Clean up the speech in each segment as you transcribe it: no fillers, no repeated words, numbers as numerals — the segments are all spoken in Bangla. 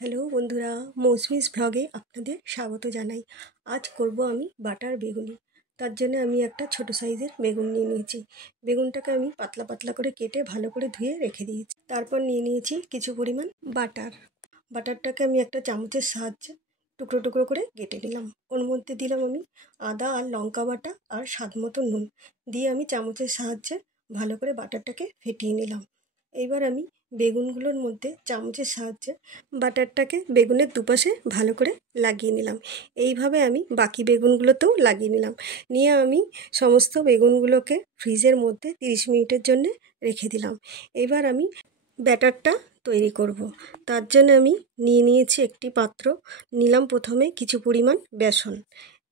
হ্যালো বন্ধুরা, মৌসুমিস ভ্লগে আপনাদের স্বাগত জানাই। আজ করব আমি বাটার বেগুনি। তার জন্য আমি একটা ছোট সাইজের বেগুন নিয়ে নিয়েছি। বেগুনটাকে আমি পাতলা পাতলা করে কেটে ভালো করে ধুয়ে রেখে দিয়েছি। তারপর নিয়ে নিয়েছি কিছু পরিমাণ বাটার। বাটারটাকে আমি একটা চামচের সাহায্যে টুকরো টুকরো করে কেটে নিলাম। ওর মধ্যে দিলাম আমি আদা আর লঙ্কা বাটা আর স্বাদ মতো নুন দিয়ে আমি চামচের সাহায্যে ভালো করে বাটারটাকে ফেটিয়ে নিলাম। এইবার আমি বেগুনগুলোর মধ্যে চামচের সাহায্যে বাটারটাকে বেগুনের দুপাশে ভালো করে লাগিয়ে নিলাম। এইভাবে আমি বাকি বেগুনগুলোতেও লাগিয়ে নিলাম। নিয়ে আমি সমস্ত বেগুনগুলোকে ফ্রিজের মধ্যে 30 মিনিটের জন্য রেখে দিলাম। এবার আমি ব্যাটারটা তৈরি করব। তার জন্য আমি নিয়ে নিয়েছি একটি পাত্র। নিলাম প্রথমে কিছু পরিমাণ বেসন,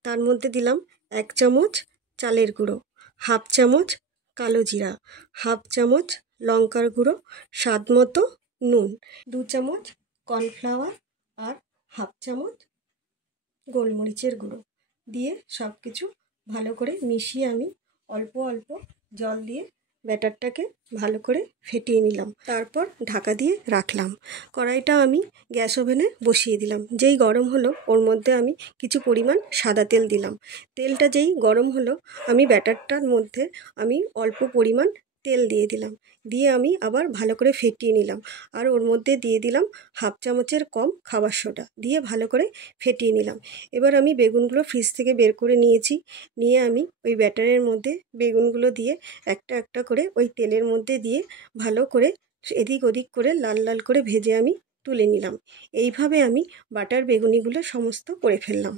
তার মধ্যে দিলাম 1 চামচ চালের গুঁড়ো, হাফ চামচ কালো জিরা, হাফ চামচ লঙ্কার গুঁড়ো, স্বাদ মতো নুন, 2 চামচ কর্নফ্লাওয়ার আর হাফ চামচ গোলমরিচের গুঁড়ো দিয়ে সব কিছু ভালো করে মিশিয়ে আমি অল্প অল্প জল দিয়ে ব্যাটারটাকে ভালো করে ফেটিয়ে নিলাম। তারপর ঢাকা দিয়ে রাখলাম। কড়াইটা আমি গ্যাস ওভেনে বসিয়ে দিলাম। যেই গরম হলো ওর মধ্যে আমি কিছু পরিমাণ সাদা তেল দিলাম। তেলটা যেই গরম হলো আমি ব্যাটারটার মধ্যে আমি অল্প পরিমাণ তেল দিয়ে দিলাম। দিয়ে আমি আবার ভালো করে ফেটিয়ে নিলাম। আর ওর মধ্যে দিয়ে দিলাম হাফ চামচের কম খাবার সোডা দিয়ে ভালো করে ফেটিয়ে নিলাম। এবার আমি বেগুনগুলো ফ্রিজ থেকে বের করে নিয়েছি। নিয়ে আমি ওই ব্যাটারের মধ্যে বেগুনগুলো দিয়ে একটা একটা করে ওই তেলের মধ্যে দিয়ে ভালো করে এদিক ওদিক করে লাল লাল করে ভেজে আমি তুলে নিলাম। এইভাবে আমি বাটার বেগুনিগুলো সমস্ত করে ফেললাম।